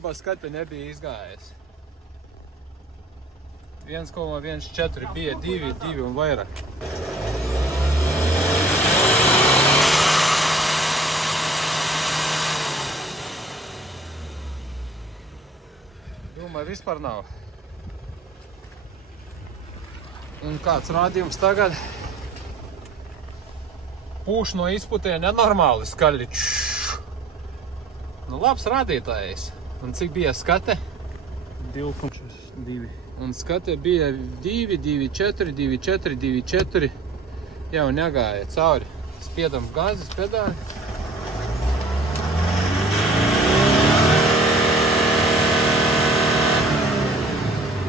Dūmainībā skate nebija izgājis. 1,14 bija 2 un vairāk. Dūmai vispār nav. Un kāds rādījums tagad? Pūš no izputē nenormāli skaļi. Nu, labs rādītājs. Un cik bija skate? 2,2. Un skate bija 2, 2, 4, 2, 4, 2, 4. Jau negāja cauri. Spiedam gāzes pedāli.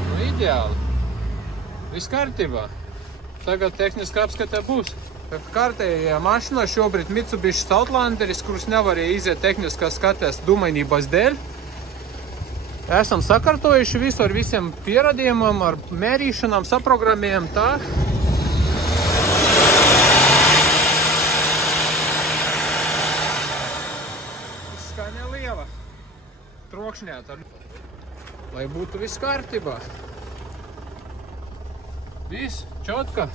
Nu, ideāli. Viss kārtībā. Tagad tehniski apskatē būs. Kārtējā mašinā šobrīd Mitsubishi Outlanderis, kurus nevarēja iziet tehniskās skatēs dūmainības dēļ. Esam sakārtojuši visu ar visiem pierādījumiem, ar mērīšanām, saprogrammējam tā. Skaņa liela. Trokšņēta. Lai būtu viss kārtībā. Viss, čotka.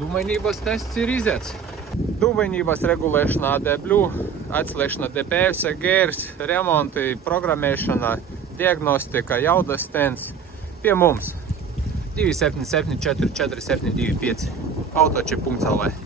Dūmainības tests ir iziets. Dūmainības regulēšana ADBļu, atslēgšana DPF, gērs, remonti, programmēšana, diagnostika, jaudas stends pie mums. 277 44 725 autočip.lv